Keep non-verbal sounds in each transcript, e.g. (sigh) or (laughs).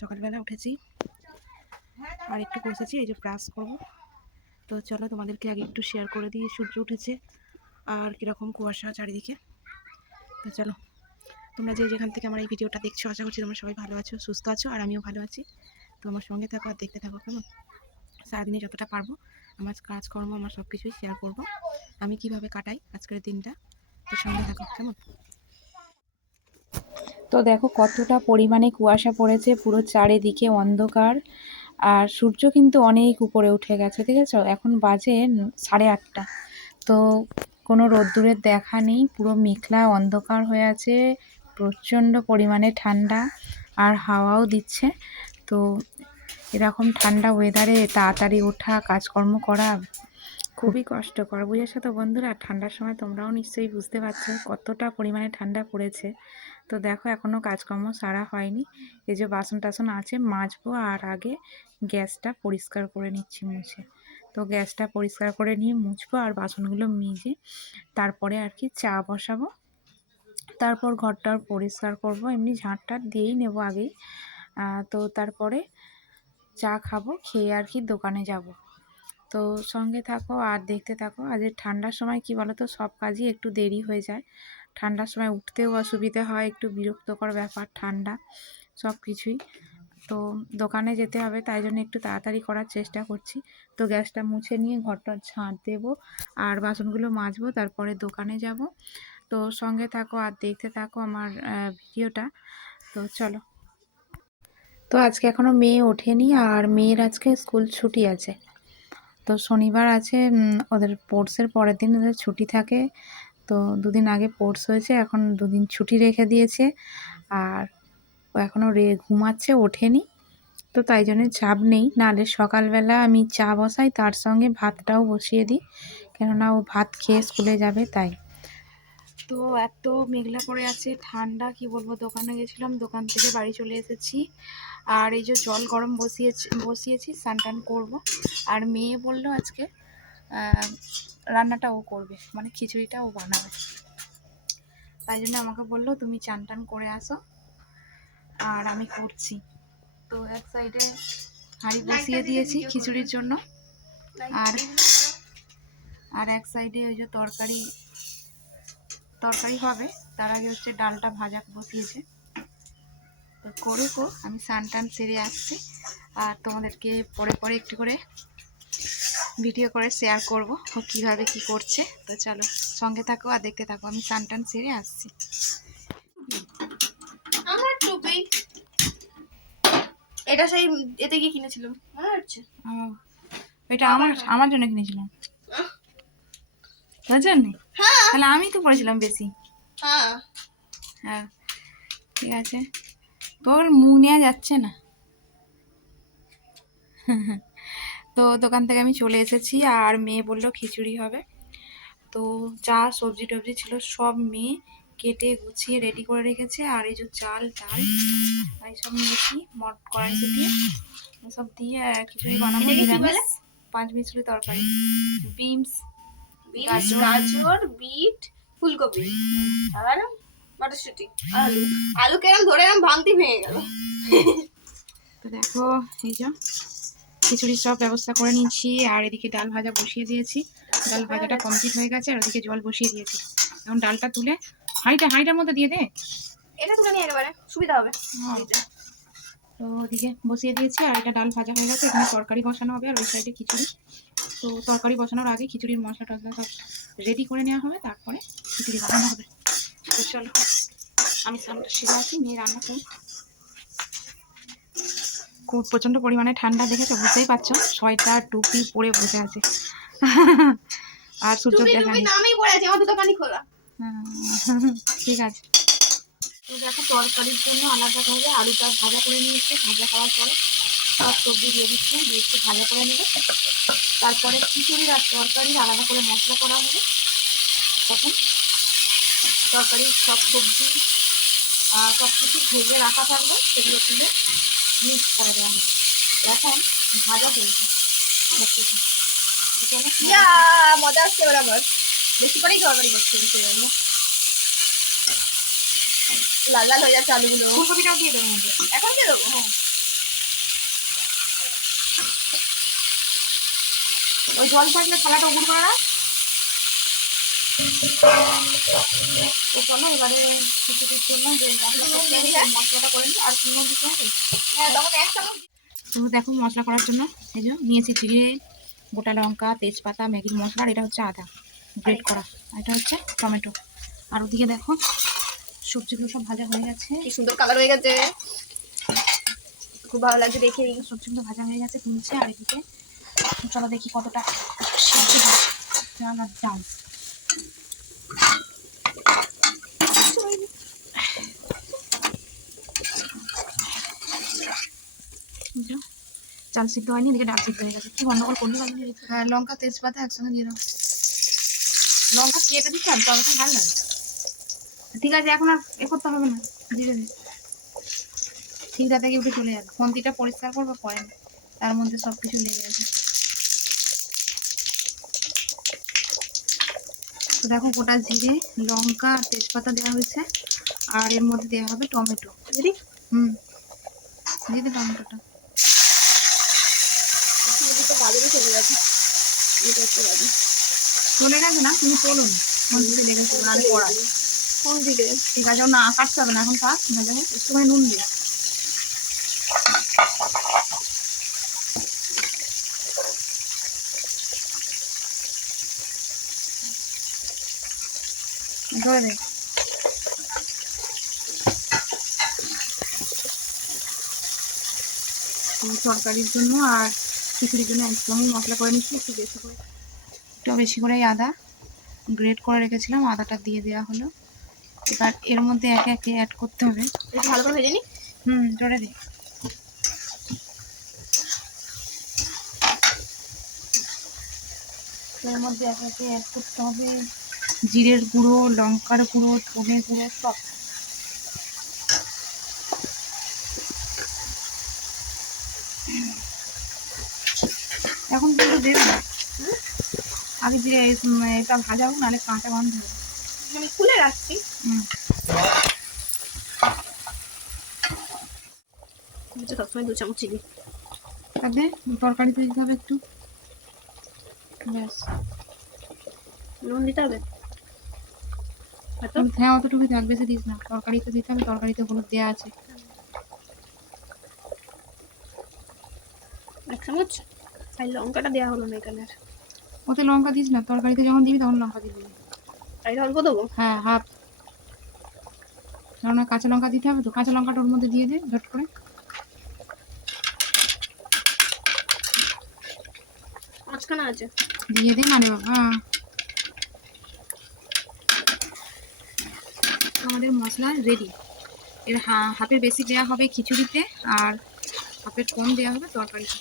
সকালবেলা উঠেছি। আর একটু বসেছি, এই যে ব্রাশ করব। তো চলো তোমাদেরকে আগে একটু শেয়ার করে দিই, সূর্য উঠেছে আর কীরকম কুয়াশা চারিদিকে। তো চলো, তোমরা যে যেখান থেকে আমার এই ভিডিওটা দেখছ, আশা করছি তোমরা সবাই ভালো আছো, সুস্থ আছো, আর আমিও ভালো আছি। তো আমার সঙ্গে থাকো আর দেখতে থাকো, কেমন? সারাদিনে যতটা পারব, আমার কাজকর্ম, আমার সব কিছুই শেয়ার করব। আমি কীভাবে কাটাই আজকের দিনটা, তো সঙ্গে থাকো, কেমন? তো দেখো কতটা পরিমাণে কুয়াশা পড়েছে, পুরো চারিদিকে অন্ধকার। আর সূর্য কিন্তু অনেক উপরে উঠে গেছে, ঠিক আছে? এখন বাজে সাড়ে আটটা। তো কোনো রোদ্দুরের দেখা নেই, পুরো মেঘলা অন্ধকার হয়ে আছে, প্রচণ্ড পরিমাণে ঠান্ডা আর হাওয়াও দিচ্ছে। তো এরকম ঠান্ডা ওয়েদারে তাড়াতাড়ি ওঠা, কাজকর্ম করা খুবই কষ্টকর। বুঝেছ তো বন্ধুরা? ঠান্ডার সময় তোমরাও নিশ্চয়ই বুঝতে পারছ কতটা পরিমাণে ঠান্ডা পড়েছে। তো দেখো এখনও কাজকর্ম সারা হয়নি। এই যে বাসন টাসন আছে মাজবো আর আগে গ্যাসটা পরিষ্কার করে নিচ্ছি মুছে। তো গ্যাসটা পরিষ্কার করে নিয়ে মুছবো আর বাসনগুলো মেজে তারপরে আর কি চা বসাবো। তারপর ঘরটা পরিষ্কার করব, এমনি ঝাঁটটা দিয়েই নেব আগেই। তো তারপরে চা খাব, খেয়ে আর কি দোকানে যাব। তো সঙ্গে থাকো আর দেখতে থাকো আজ ঠান্ডার সময় কি বলো তো সব কাজই একটু দেরি হয়ে যায়। ঠান্ডার সময় উঠতেও অসুবিধে হয়, একটু বিরক্তকর ব্যাপার ঠান্ডা, সব কিছুই। তো দোকানে যেতে হবে, তাই জন্য একটু তাড়াতাড়ি করার চেষ্টা করছি। তো গ্যাসটা মুছে নিয়ে ঘরটা ঝাঁট দেবো আর বাসনগুলো মাজবো, তারপরে দোকানে যাব। তো সঙ্গে থাকো আর দেখতে থাকো আমার ভিডিওটা। তো চলো। তো আজকে এখনও মেয়ে ওঠেনি আর মেয়ের আজকে স্কুল ছুটি আছে। তো শনিবার আছে ওদের স্পোর্টসের পরের দিন ওদের ছুটি থাকে। তো দুদিন আগে স্পোর্টস হয়েছে, এখন দুদিন ছুটি রেখে দিয়েছে। আর ও এখনও রে, ঘুমাচ্ছে, ওঠেনি। তো তাই জন্য চাপ নেই। নাহলে সকালবেলা আমি চা বসাই, তার সঙ্গে ভাতটাও বসিয়ে দিই। কেননা ও ভাত খেয়ে স্কুলে যাবে তাই। তো এত মেঘলা পড়ে আছে, ঠান্ডা, কি বলব, দোকানে গেছিলাম, দোকান থেকে বাড়ি চলে এসেছি। আর এই যে জল গরম বসিয়েছি বসিয়েছি, স্নান টান করব। আর মেয়ে বলল আজকে রান্নাটা ও করবে মানে খিচুড়িটা ও বানাবে। তাই জন্য আমাকে বলল তুমি চান টান করে আসো আর আমি করছি। তো এক সাইডে হাঁড়ি বসিয়ে দিয়েছি খিচুড়ির জন্য। আর আর এক সাইডে ওই যে তরকারি তরকারি হবে তার আগে হচ্ছে ডালটা ভাজা বসিয়েছে। তো করুকো আমি স্নান টান সেরে আসছি। আর তোমাদেরকে পরে পরে একটু করে ভিডিও করে শেয়ার করব ও কীভাবে কি করছে। তো চলো সঙ্গে থাকো আর দেখতে থাকো আমি স্নান টান সেরে আসছি। আমার টুপি। এটা সেই এতে গিয়ে কিনেছিলাম। মনে হচ্ছে এটা আমার আমার জন্য কিনেছিলাম। তোর জন্যে? হ্যাঁ। তাহলে আমি তো পড়েছিলাম বেশি। হ্যাঁ। হ্যাঁ ঠিক আছে। তোর মুখ নেওয়া যাচ্ছে না। (laughs) তো দোকান থেকে আমি চলে এসেছি আর মেয়ে বলল খিচুড়ি হবে। তো যা সবজি টবজি ছিল সব মেয়ে কেটে গুছিয়ে রেডি করে রেখেছে। আর এই যে চাল ডাল আর সব নিয়েছি মট কড়াই দিয়ে সব দিয়ে খিচুড়ি বানাবো? নিরামিষ পাঁচ মিশরি তরকারি। বিনস। গাজর। বিট ফুলকপি। আর মটরশুঁটি আলু। আলু কেরম ধরে এরম ভাঙতি ভেঙে গেল। তো দেখো এই যে খিচুড়ির সব ব্যবস্থা করে নিচ্ছি। আর এদিকে ডাল ভাজা বসিয়ে দিয়েছি। ডাল ভাজাটা কমপ্লিট হয়ে গেছে আর ওদিকে জল বসিয়ে দিয়েছি। এখন ডালটা তুলে হাঁড়িটা হাঁড়িটার মধ্যে দিয়ে দে। এটা তুলে নিয়ে একেবারে সুবিধা হবে। হ্যাঁ। তো ওদিকে বসিয়ে দিয়েছি আর এটা ডাল ভাজা হয়ে গেছে। এখানে তরকারি বসানো হবে আর ওই সাইডে খিচুড়ি। তো তরকারি বসানোর আগে খিচুড়ির মশলা টসলা সব রেডি করে নেওয়া হবে তারপরে খিচুড়ি বানানো হবে। তো চলো আমি সামনে সেরে আছি মেয়ে রান্না করুন খুব প্রচণ্ড পরিমাণে ঠান্ডা দেখেছ? বুঝতেই পারছ। সোয়েটার টুপি পরে বসে আছে। আর সূর্য দেখা ঠিক আছে। তো দেখো তরকারির জন্য আলাদাভাবে আলুটা ভাজা করে নিয়েছে। ভাজা করার পরে সব সবজি দিয়ে দিচ্ছে দিয়ে একটু ভাজা করে নেবে। তারপরে খিচুড়ির আর তরকারির আলাদা করে মশলা করা হবে। তখন তরকারির সব সবজি আর সব কিছু ভেজে রাখা থাকবে। সেগুলো তুলে মিক্স করে দেওয়া হবে এখন ভাজা তুলছে বেশি করেই করছে লাল লাল হয়ে দেবো এখন হ্যাঁ। ওই জল থাকলে থালাটা উপর করে এবারে জন্য যে সেই মশলাটা করে নিই আর কোনো দিতে হবে। হ্যাঁ তো দেখো মশলা করার জন্য এই যে নিয়েছি জিরে গোটা লঙ্কা তেজপাতা ম্যাগির মশলা আর এটা হচ্ছে আদা গ্রেট করা। আর এটা হচ্ছে টমেটো। আর ওদিকে দেখো সবজিগুলো সব ভাজা হয়ে গেছে। কি সুন্দর কালার হয়ে গেছে। খুব ভালো লাগছে দেখে। এই সবজিগুলো ভাজা হয়ে গেছে তুলছে আর এদিকে চলো দেখি কতটা হয়। আর ডাল চাল সিদ্ধ হয়নি এদিকে ডাল সিদ্ধ হয়ে গেছে। কি গন্ডগোল করলি? হ্যাঁ লঙ্কা তেজপাতা একসঙ্গে দিয়ে দাও। লঙ্কা কেটে দিচ্ছি আর জলটা ভালো লাগে। ঠিক আছে এখন আর এ করতে হবে না ধীরে ধীরে। ঠিক রাতে গিয়ে উঠে চলে যাবে। খন্তিটা পরিষ্কার করব পরে। তার মধ্যে সব কিছু লেগে আছে তো দেখো গোটা জিরে লঙ্কা তেজপাতা দেওয়া হয়েছে আর এর মধ্যে দেওয়া হবে টমেটো। দিদি হুম। দিয়ে দে টমেটোটা। তো গাজরে চলে গেছে। এটা একটা চলে গেছে না? তুমি লেগে পড়া। কোন দিকে? ঠিক আছে না কাটতে হবে না এখন কাট ভালো হোক একটুখানি নুন দে ধরে দে তরকারির জন্য আর খিচুড়ির জন্য একদমই মশলা করে নিচ্ছি একটু বেশি করে একটু বেশি করেই আদা গ্রেট করে রেখেছিলাম আদাটা দিয়ে দেওয়া হলো। এবার এর মধ্যে একে একে অ্যাড করতে হবে। ভালো করে ভেজে নি? হুম জোরে দে। এর মধ্যে একে একে অ্যাড করতে হবে। জিরের গুঁড়ো লঙ্কার গুঁড়ো ধনে গুঁড়ো সব। এখন কিন্তু দেবে না। আগে উম, এটা ভাজা হোক নাহলে কাঁচা গন্ধ হবে। আমি খুলে রাখছি। সবসময় দু চামচ চিনি। তাতে তরকারিতে দিতে হবে একটু। ব্যাস। নুন দিতে হবে? হ্যাঁ অতটুকুই থাক বেশি দিস না। তরকারিতে দিতে হবে তরকারিতে হলুদ দেওয়া আছে। এক চামচ? আর লঙ্কাটা দেওয়া হলো না এখানে আর ওতে লঙ্কা দিস না তরকারিতে যখন দিবি তখন লঙ্কা দিবি। তাই অল্প দেবো? হ্যাঁ হাফ। কেননা কাঁচা লঙ্কা দিতে হবে তো কাঁচা লঙ্কাটা ওর মধ্যে দিয়ে দে ঝট করে। পাঁচখানা আছে। দিয়ে দে না রে বাবা। আমাদের মশলা রেডি এর হাফের বেশি দেওয়া হবে খিচুড়িতে আর হাফের কম দেওয়া হবে তরকারিতে।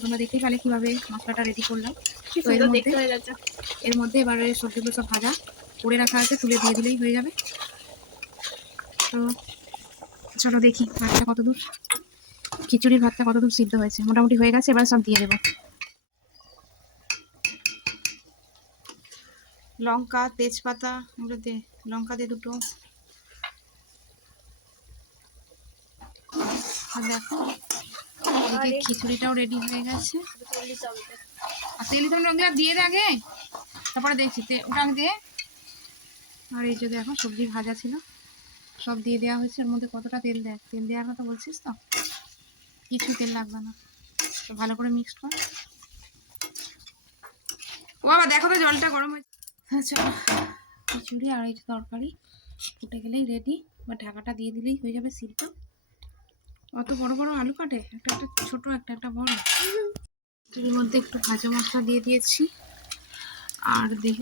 তোমরা দেখতেই পালে কীভাবে মশলাটা রেডি করলাম। তো এর মধ্যে যাচ্ছে। এর মধ্যে এবারে সবজিগুলো সব ভাজা করে রাখা আছে তুলে দিয়ে দিলেই হয়ে যাবে। তো চলো দেখি ভাতটা কত দূর খিচুড়ির ভাতটা কত দূর সিদ্ধ হয়েছে। মোটামুটি হয়ে গেছে এবার সব দিয়ে দেবো। লঙ্কা তেজপাতা ওগুলো দে লঙ্কা দে দুটো। আর দেখো এদিকে খিচুড়িটাও রেডি হয়ে গেছে। আর তেল তো রঙিলা দিয়ে দে আগে। তারপরে দেখছি ওটা আগে দে। আর এই যে দেখো সবজি ভাজা ছিল। সব দিয়ে দেওয়া হয়েছে। এর মধ্যে কতটা তেল দেয়? তেল দেওয়ার কথা বলছিস তো? কিছু তেল লাগবে না। তো ভালো করে মিক্সড কর। ও বাবা দেখো তো জলটা গরম হয়েছে। আচ্ছা খিচুড়ি আর এই তরকারি ফুটে গেলেই রেডি বা ঢাকাটা দিয়ে দিলেই হয়ে যাবে সিদ্ধ অত বড় বড় আলু কাটে? একটা একটা ছোট, একটা একটা বড়। এর মধ্যে একটু ভাজা মশলা দিয়ে দিয়েছি। আর দেব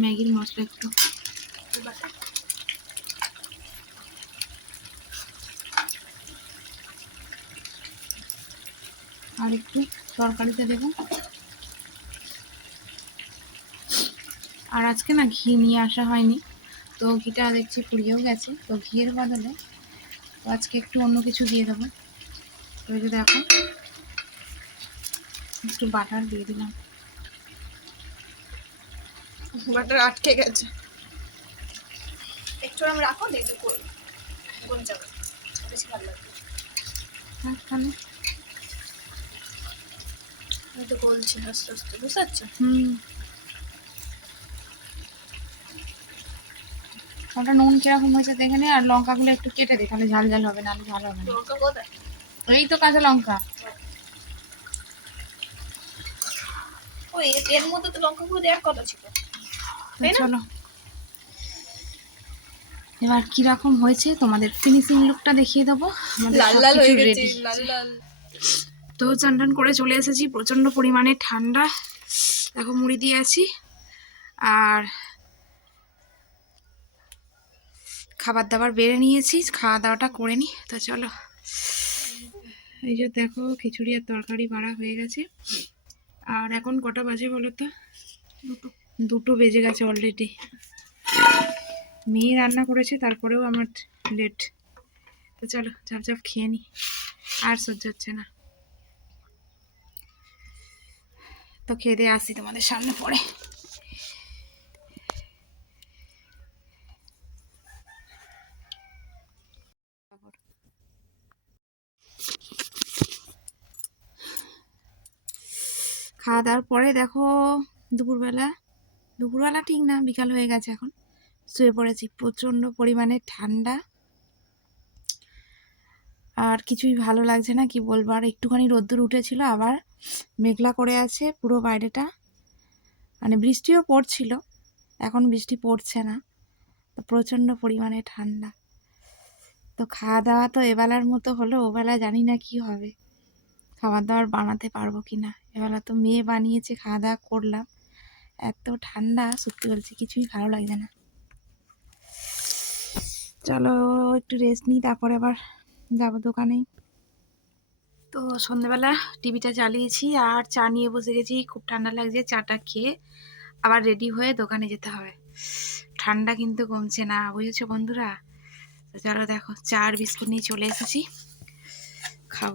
ম্যাগির মশলা একটু। আর একটু তরকারিতে দেব। আর আজকে না ঘি নিয়ে আসা হয়নি। তো ঘিটা দেখছি পুড়িয়েও গেছে। তো ঘিয়ের বদলে তো আজকে একটু অন্য কিছু দিয়ে দেবো। এই যে দেখো একটু বাটার দিয়ে দিলাম। বাটার আটকে গেছে। একটু আমি রাখো দেখবে গলে যাবে। বেশি ভালো লাগবে। হ্যাঁ আমি তো বলছি আস্তে আস্তে বুঝতে পারছ? হুম। ওটা নুন কীরকম হয়েছে দেখে নে আর লঙ্কাগুলো একটু কেটে দে তাহলে ঝাল ঝাল হবে না ঝাল হবে না। লঙ্কা এই তো কাঁচা লঙ্কা। ওই এর- মধ্যে তো লঙ্কা গুঁড়ো দেওয়ার কথা ছিল। তাই না? চলো। এবার কীরকম হয়েছে তোমাদের ফিনিশিং লুকটা দেখিয়ে দেবো। আমাদের লাল লাল হয়ে গেছে লাল লাল। তো চান করে চলে এসেছি প্রচণ্ড পরিমাণে ঠান্ডা। দেখো মুড়ি দিয়ে আছি। আর খাবার দাবার বেড়ে নিয়েছি খাওয়া দাওয়াটা করে নি, তো চলো। এই যে দেখো, খিচুড়ি আর তরকারি বাড়া হয়ে গেছে। আর এখন কটা বাজে বলো তো? দুটো। বেজে গেছে অলরেডি মেয়ে রান্না করেছে, তারপরেও আমার লেট তো চলো ঝাপ খেয়ে নি, আর সহ্য হচ্ছে না। তো খেয়ে দিয়ে আসি তোমাদের সামনে পড়ে খাওয়া দাওয়ার পরে দেখো দুপুরবেলা দুপুরবেলা ঠিক না, বিকাল হয়ে গেছে এখন। শুয়ে পড়েছি, প্রচণ্ড পরিমাণে ঠান্ডা। আর কিছুই ভালো লাগছে না, কি বলব, আর একটুখানি রোদ্দুর উঠেছিল, আবার মেঘলা করে আছে পুরো বাইরেটা। মানে বৃষ্টিও পড়ছিল, এখন বৃষ্টি পড়ছে না, তো প্রচণ্ড পরিমাণে ঠান্ডা। তো খাওয়া দাওয়া তো এবেলার মতো হলো, ওবেলা জানি না কি হবে খাবার দাবার বানাতে পারব কি না। এবেলা তো মেয়ে বানিয়েছে খাওয়া দাওয়া করলাম। এত ঠান্ডা, সত্যি বলছি কিছুই ভালো লাগছে না। চলো একটু রেস্ট নিই, তারপরে আবার যাব দোকানে। তো সন্ধ্যেবেলা টিভিটা চালিয়েছি, আর চা নিয়ে বসে গেছি, খুব ঠান্ডা লাগছে, চাটা খেয়ে আবার রেডি হয়ে দোকানে যেতে হবে। ঠান্ডা কিন্তু কমছে না, বুঝেছ বন্ধুরা? তো চলো দেখো, চা আর বিস্কুট নিয়ে চলে এসেছি। খাব।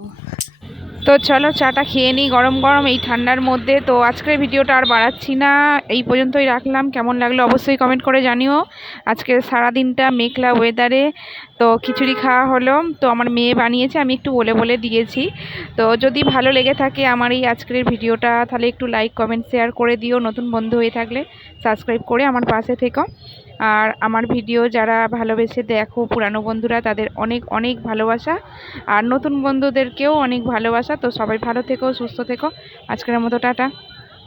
তো চলো চাটা খেয়ে নিই গরম গরম এই ঠান্ডার মধ্যে। তো আজকের ভিডিওটা আর বাড়াচ্ছি না। এই পর্যন্তই রাখলাম। কেমন লাগল অবশ্যই কমেন্ট করে জানিও। আজকের সারাদিনটা মেঘলা ওয়েদারে তো খিচুড়ি খাওয়া হলো। তো আমার মেয়ে বানিয়েছে, আমি একটু বলে বলে দিয়েছি। তো যদি ভালো লেগে থাকে আমার এই আজকের ভিডিওটা, তাহলে একটু লাইক কমেন্ট শেয়ার করে দিও। নতুন বন্ধু হয়ে থাকলে সাবস্ক্রাইব করে আমার পাশে থেকো। আর আমার ভিডিও যারা ভালোবেসে দেখো, পুরানো বন্ধুরা, তাদের অনেক অনেক ভালোবাসা। আর নতুন বন্ধুদেরকেও অনেক ভালোবাসা। তো সবাই ভালো থেকো, সুস্থ থেকো। আজকের মতো টাটা।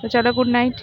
তো চলো গুড নাইট